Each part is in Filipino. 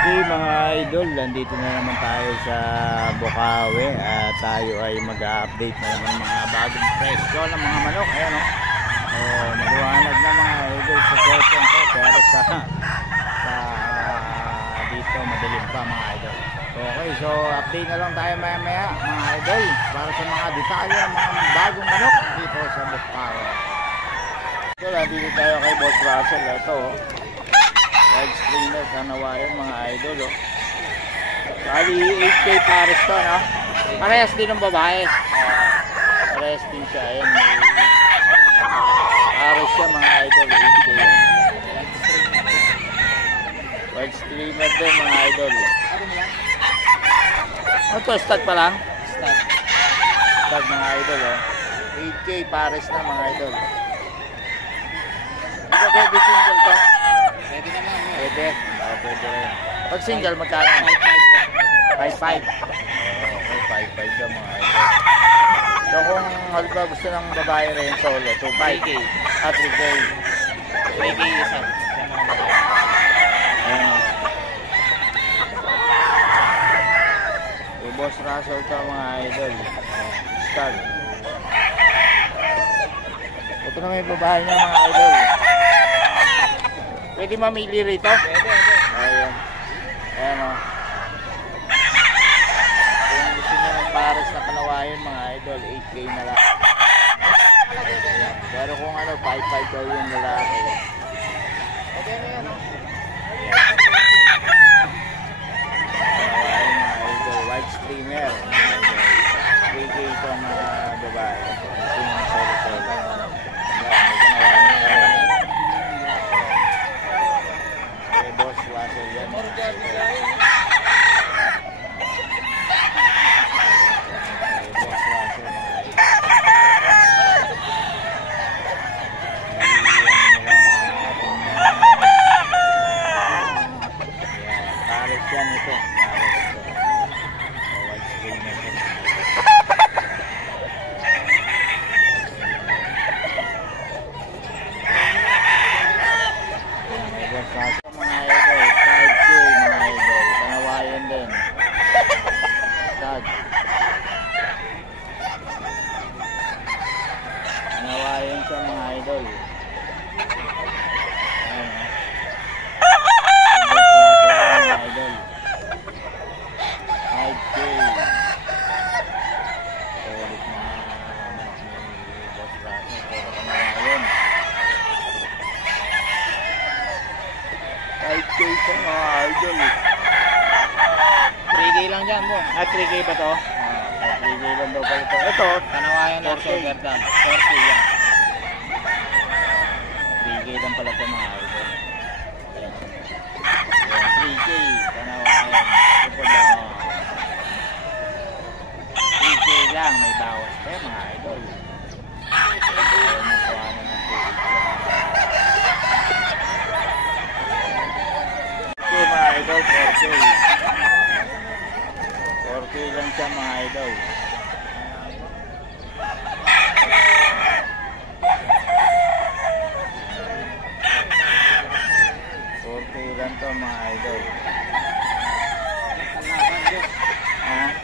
Okay mga idol, nandito na naman tayo sa Bukawi at tayo ay mag-update na naman mga bagong presyo ng mga manok. Ayan o, maliwanag na mga idol sa cellphone ko, pero dito madilim pa mga idol. Okay, so update na lang tayo maya maya mga idol para sa mga detalye ng mga bagong manok dito sa Bukawi. So nandito tayo kay Boss Russell. Ito large trainer kanawayan mga idol oh. Bali 8K pares to no? Parehas din ng babae. Parehas din siya. Ayan, pares siya mga idol 8K. Large trainer din mga idol. Ano to? Stud pa lang? Stud mga idol oh. 8K pares na mga idol. Ito pwede single to? Pwede naman. Pwede? Oo, pwede rin. Pag single, magkano? 5.5. Okay, 5.5 siya mga idol. So kung halimbawa gusto ng babae rin solo, 2.5K at 3K. 3K isa. Ayan. Boss Russell to mga idol. Stud. Ito na may babae niya mga idol. Pwede mamili rito? Pwede. Ayan. Ayan o. Kung gusto nyo ng pares na kanawayan mga idol, 8K na lang. Ayan. Pero kung ano, 5.5 daw yung lalaki. Okay na yan o. Kanawayan mga idol, white streamer. 3K ito mga babae. Ito yung solo-solo. Ayan, may kanawayan na rin. Boss Russell yan. Boss Russell. Pares yan ito. White screen na ito. Boss Russell. Nawayan siya mga idol. Ayan, mga idol 5K. Ulit na anak ni Boss Russell. Pero kanawayan 5K siya mga idol. 3K lang dyan mo. 3K ba to? 3K lang daw pala ito. Ito, kanawayan na sugar dam. 4K yan. 3K lang pala ito mga idol. 3K, kanawayan. Ito lang. 3K lang, may bawas pa mga idol. Ayan, nakuha na ng 3K. Okay mga idol, 4K. 4K lang siya mga idol. 4K lang to mga idol.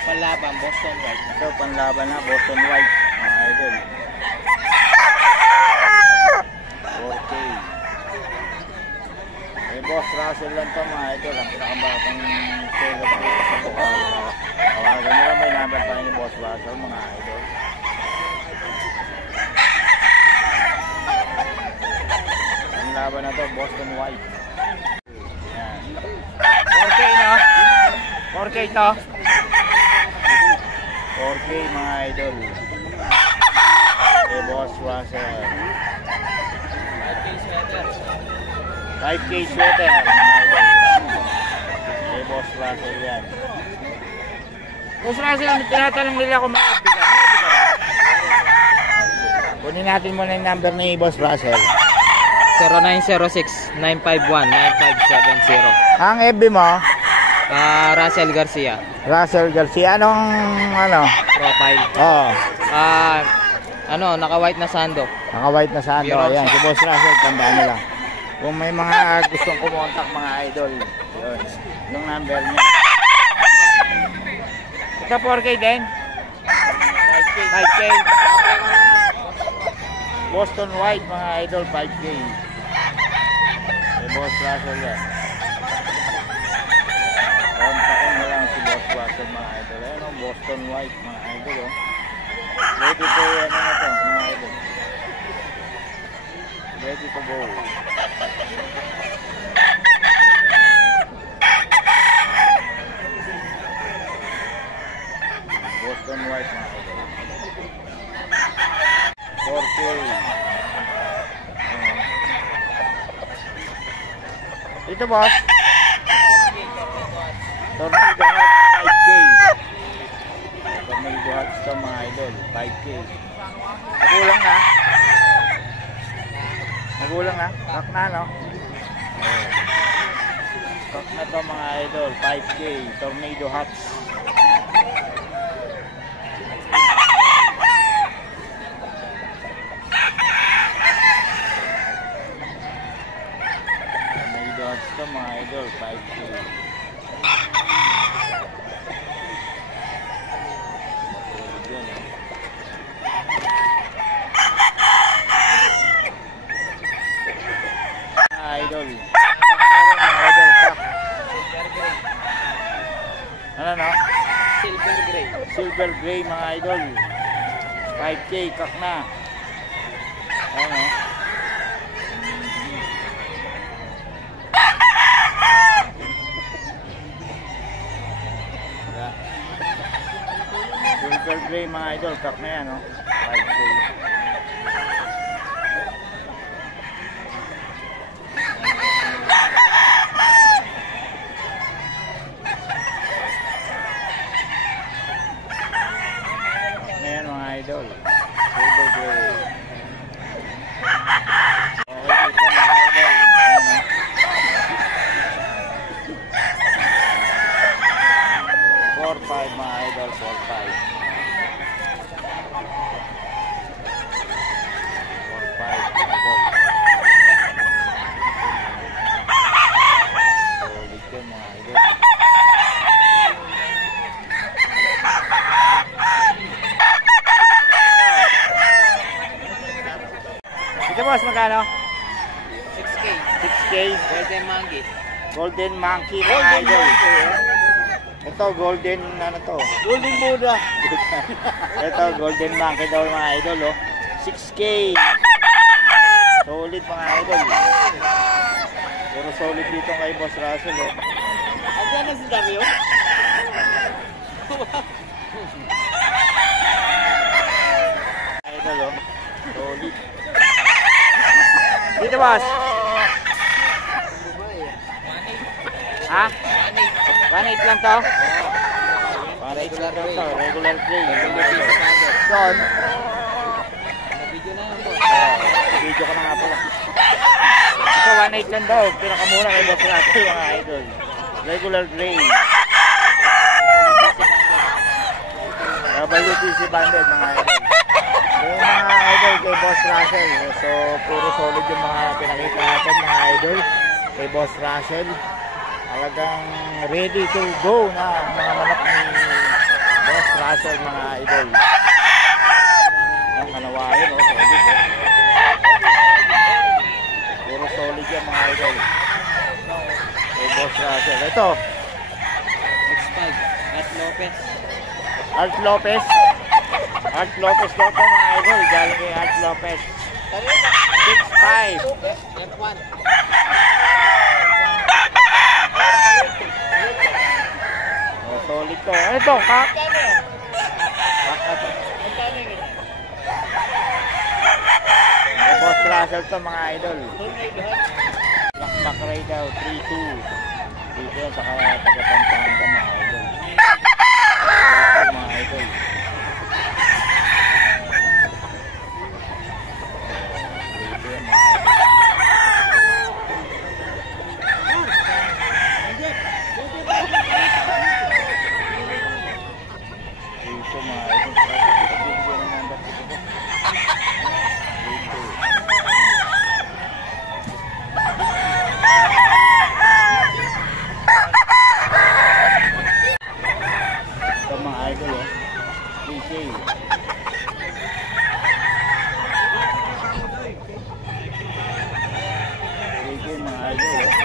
Panlaban, Boston White. Ito, panlaban na, Boston White mga idol. 4K. Boss Russell lang to mga idol. Ang pinakabatang seller dito sa Bukawi. Tawagan nyo lang, may number tayo ni Boss Russell mga idol. Ang laban na to, Boston White. Ayan. 4K no? 4K to? 4K mga idol. Boss Russell. 5K sweater mga idol. Boss Russell yan. Boss Russell, tinatanong nila kung may FB ka. Kunin natin muna yung number ni Boss Russell. 0906-951-9570. Ang FB mo? Russell Garcia. Russell Garcia. Anong ano? Profile. Oo. Naka-white na sando. Naka-white na sando. Ayan, si Boss Russell, tandaan nyo lang. Kung may mga gustong kumontak mga idol, yun, yung number niya. Ito 4K din? 5K. Boston White mga idol, 5K. Boss Russell yan. Kontakin mo lang si Boss Russell mga idol. Ayan o, Boston White mga idol o. Ready to ano na to mga idol. Ready to go. Boston White mga idol. 4K. Ito boss. Tornado Hot 5K. Tornado Hot ito mga idol, 5K. Nagulang na. Nagulang na. Kak na no. Kak na to mga idol, 5K. Tornado Hot. Ito mga idol, 5K. Idol. Ano no? Silver gray. Silver gray mga idol. 5K kak na. Ano no? Silver gray mga idol, kak na yan, no? 5K. Kak na yan mga idol. Silver gray. Okay, dito mga idol. Ayan, no? 4-5 mga idol, 4-5. 4-5 idol. Solid yun mga idol. Ito boss, magkano? 6K. 6K. Golden monkey. Golden monkey mga idol. Ito golden ano to? Golden Buddha. Ito golden monkey daw mga idol oh. 6K. Solid mga idol. Pero solid dito kay Boss Russell oh. Ayan na si Dario. Idol oh. Solid. Dito boss. Ha? 1.8 lang to? 1.8 lang to. Regular gray. Son. Video na yan po. Video ka na nga pala. Ito 1.8 lang daw. Pinakamura kay Boss Russell mga idol. Regular gray. WTC banded mga idol. Yung mga idol kay Boss Russell. So puro solid yung mga pinakita natin mga idol kay Boss Russell. Talagang ready to go na mga manok ni Boss Russell mga idol. Ang kalawain o solid o. Puro solid yan mga idol kay Boss Russell. Ito 6'5". At Lopez. Art Lopez. Art Lopez daw ito mga idol. Galing kay Art Lopez. 6'5". F1. Solid to. Ano ito? Kak? Kak na to. Boss Russell to mga idol. Lakmak ray daw. 3-2. Dito yan sa taga-Pampanga mga idol. Mga idol. Dito yan mga idol. idol.